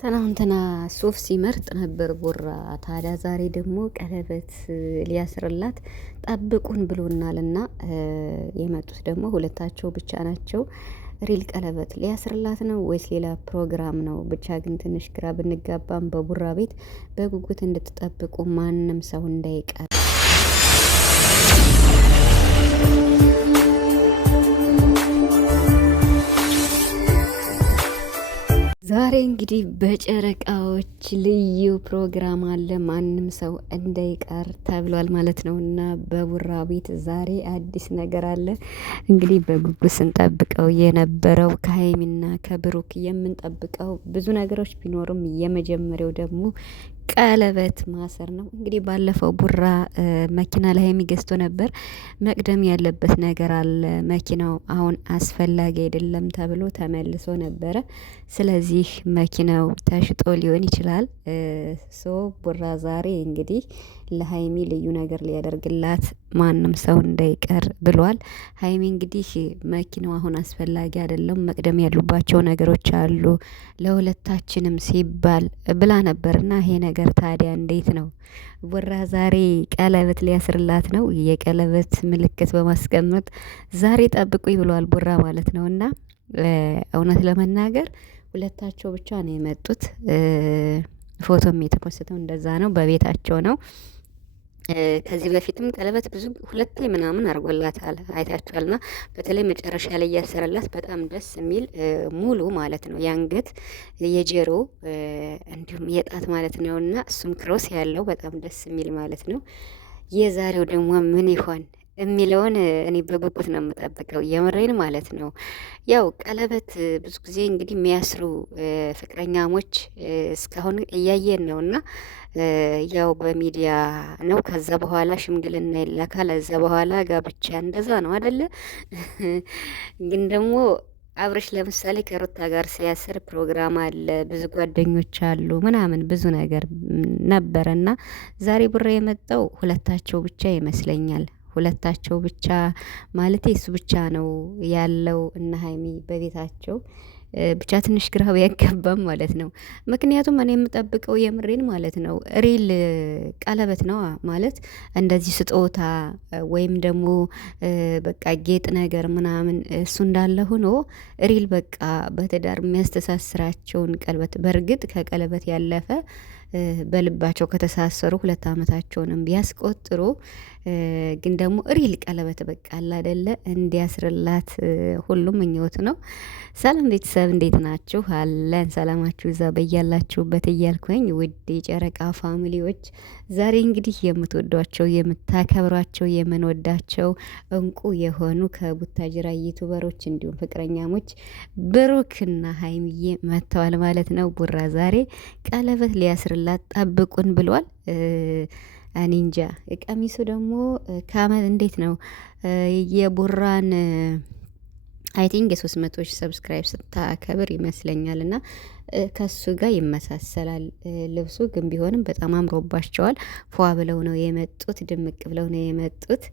ትናንትና ሱፍ ሲመርጥ ነበር ቡራ። ታዲያ ዛሬ ደግሞ ቀለበት ሊያስርላት ጠብቁን ብሎናልና የመጡት ደግሞ ሁለታቸው ብቻ ናቸው። ሪል ቀለበት ሊያስርላት ነው ወይስ ሌላ ፕሮግራም ነው? ብቻ ግን ትንሽ ግራ ብንጋባም በቡራ ቤት በጉጉት እንድትጠብቁ ማንም ሰው እንዳይቀር። ዛሬ እንግዲህ በጨረቃዎች ልዩ ፕሮግራም አለ፣ ማንም ሰው እንዳይቀር ተብሏል ማለት ነው። እና በቡራ ቤት ዛሬ አዲስ ነገር አለ። እንግዲህ በጉጉት ስንጠብቀው የነበረው ከሀይሚና ከብሩክ የምንጠብቀው ብዙ ነገሮች ቢኖሩም የመጀመሪያው ደግሞ ቀለበት ማሰር ነው። እንግዲህ ባለፈው ቡራ መኪና ለሀይሚ ገዝቶ ነበር። መቅደም ያለበት ነገር አለ፣ መኪናው አሁን አስፈላጊ አይደለም ተብሎ ተመልሶ ነበረ። ስለዚህ መኪናው ተሽጦ ሊሆን ይችላል። ሶ ቡራ ዛሬ እንግዲህ ለሀይሚ ልዩ ነገር ሊያደርግላት ማንም ሰው እንዳይቀር ብሏል። ሀይሚ እንግዲህ መኪናው አሁን አስፈላጊ አይደለም፣ መቅደም ያሉባቸው ነገሮች አሉ ለሁለታችንም ሲባል ብላ ነበርና ይሄ ነገር ታዲያ እንዴት ነው? ቡራ ዛሬ ቀለበት ሊያስርላት ነው። የቀለበት ምልክት በማስቀመጥ ዛሬ ጠብቁኝ ብሏል ቡራ ማለት ነው። እና እውነት ለመናገር ሁለታቸው ብቻ ነው የመጡት። ፎቶም የተፖስተው እንደዛ ነው፣ በቤታቸው ነው። ከዚህ በፊትም ቀለበት ብዙ ሁለቴ ምናምን አድርጎላታል አይታችኋልና፣ በተለይ መጨረሻ ላይ እያሰረላት በጣም ደስ የሚል ሙሉ ማለት ነው የአንገት የጆሮ እንዲሁም የጣት ማለት ነው። እና እሱም ክሮስ ያለው በጣም ደስ የሚል ማለት ነው። የዛሬው ደግሞ ምን ይሆን የሚለውን እኔ በጉጉት ነው የምጠብቀው፣ የምሬን ማለት ነው። ያው ቀለበት ብዙ ጊዜ እንግዲህ የሚያስሩ ፍቅረኛሞች እስካሁን እያየን ነው እና ያው በሚዲያ ነው። ከዛ በኋላ ሽምግልና ይላካል፣ ከዛ በኋላ ጋብቻ፣ እንደዛ ነው አደለ? ግን ደግሞ አብርሽ ለምሳሌ ከሩታ ጋር ሲያስር ፕሮግራም አለ፣ ብዙ ጓደኞች አሉ ምናምን ብዙ ነገር ነበረና ዛሬ ቡራ የመጣው ሁለታቸው ብቻ ይመስለኛል። ሁለታቸው ብቻ ማለት እሱ ብቻ ነው ያለው እና ሀይሚ በቤታቸው ብቻ ትንሽ ግራ ቢያጋባም ማለት ነው። ምክንያቱም እኔ የምጠብቀው የምሬን ማለት ነው ሪል ቀለበት ነው ማለት እንደዚህ ስጦታ ወይም ደግሞ በቃ ጌጥ ነገር ምናምን እሱ እንዳለ ሆኖ ሪል በቃ በትዳር የሚያስተሳስራቸውን ቀለበት በእርግጥ ከቀለበት ያለፈ በልባቸው ከተሳሰሩ 2 ዓመታቸውንም ቢያስቆጥሩ ግን ደግሞ ሪል ቀለበት በቃ አለ አይደለ እንዲያስርላት ሁሉም ምኞት ነው። ሰላም ቤተሰብ እንዴት ናችሁ? አለን ሰላማችሁ እዛ በያላችሁበት እያልኩኝ ውድ የጨረቃ ፋሚሊዎች ዛሬ እንግዲህ የምትወዷቸው የምታከብሯቸው የምንወዳቸው እንቁ የሆኑ ከቡታጅራ ዩቱበሮች እንዲሁም ፍቅረኛሞች ብሩክና ሀይሚዬ መጥተዋል ማለት ነው። ቡራ ዛሬ ቀለበት ሊያስርላት ጠብቁን ብሏል። እኔ እንጃ ቀሚሱ ደግሞ ካመል እንዴት ነው የቡራን አይ ቲንክ የ300 ሰብስክራይብ ስታከብር ይመስለኛል እና ከሱ ጋር ይመሳሰላል ልብሱ። ግን ቢሆንም በጣም አምሮባቸዋል። ፏ ብለው ነው የመጡት፣ ድምቅ ብለው ነው የመጡት።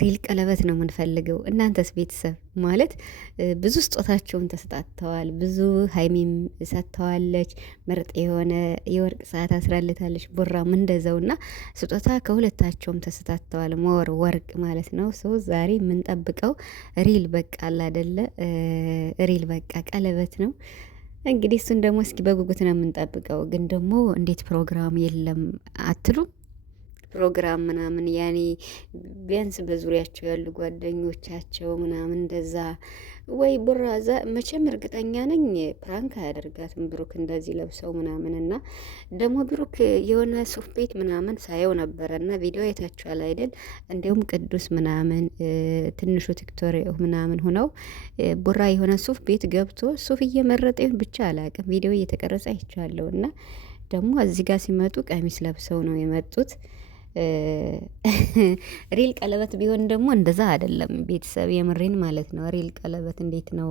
ሪል ቀለበት ነው የምንፈልገው። እናንተስ ቤተሰብ ማለት ብዙ ስጦታቸውን ተሰጣጥተዋል። ብዙ ሀይሚም ሰጥተዋለች። ምርጥ የሆነ የወርቅ ሰዓት አስራልታለች። ቡራም እንደዛውና ስጦታ ከሁለታቸውም ተሰጣጥተዋል። ሞር ወርቅ ማለት ነው። ሰው ዛሬ የምንጠብቀው ሪል በቃ አለ አይደለ? ሪል በቃ ቀለበት ነው። እንግዲህ እሱን ደግሞ እስኪ በጉጉት ነው የምንጠብቀው። ግን ደግሞ እንዴት ፕሮግራም የለም አትሉም? ፕሮግራም ምናምን ያኔ ቢያንስ በዙሪያቸው ያሉ ጓደኞቻቸው ምናምን እንደዛ ወይ ቡራ መቼም እርግጠኛ ነኝ ፕራንክ አያደርጋትም ብሩክ እንደዚህ ለብሰው ምናምን። እና ደግሞ ብሩክ የሆነ ሱፍ ቤት ምናምን ሳየው ነበረ እና ቪዲዮ አይታችኋል አይደል? እንዲሁም ቅዱስ ምናምን ትንሹ ቲክቶክ ምናምን ሆነው ቡራ የሆነ ሱፍ ቤት ገብቶ ሱፍ እየመረጠ ይሁን ብቻ አላውቅም፣ ቪዲዮ እየተቀረጸ አይቻለሁ። እና ደግሞ እዚህ ጋር ሲመጡ ቀሚስ ለብሰው ነው የመጡት። ሪል ቀለበት ቢሆን ደግሞ እንደዛ አይደለም ቤተሰብ፣ የምሬን ማለት ነው። ሪል ቀለበት እንዴት ነው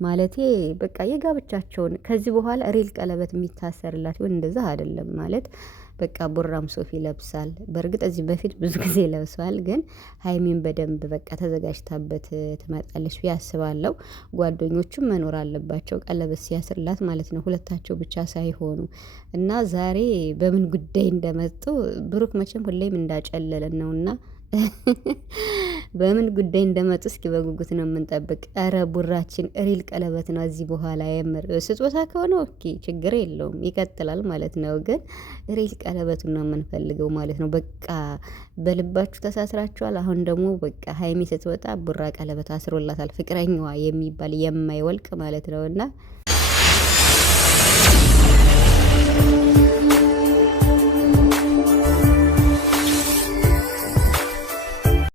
ማለቴ በቃ የጋብቻቸውን ከዚህ በኋላ ሪል ቀለበት የሚታሰርላት ይሆን እንደዛ አይደለም ማለት በቃ ቡራም ሱፍ ይለብሳል። በእርግጥ እዚህ በፊት ብዙ ጊዜ ለብሰዋል፣ ግን ሀይሚን በደንብ በቃ ተዘጋጅታበት ትመጣለች ብዬ አስባለሁ። ጓደኞቹም መኖር አለባቸው ቀለበት ሲያስርላት ማለት ነው፣ ሁለታቸው ብቻ ሳይሆኑ እና ዛሬ በምን ጉዳይ እንደመጡ ብሩክ መቼም ሁሌም እንዳጨለለን ነውና በምን ጉዳይ እንደመጡ እስኪ በጉጉት ነው የምንጠብቅ። ኧረ ቡራችን ሪል ቀለበት ነው እዚህ በኋላ የምር ስጦታ ከሆነ ኦኬ ችግር የለውም ይቀጥላል ማለት ነው። ግን ሪል ቀለበቱን ነው የምንፈልገው ማለት ነው። በቃ በልባችሁ ተሳስራችኋል። አሁን ደግሞ በቃ ሀይሚ ስትወጣ ቡራ ቀለበት አስሮላታል። ፍቅረኛዋ የሚባል የማይወልቅ ማለት ነው እና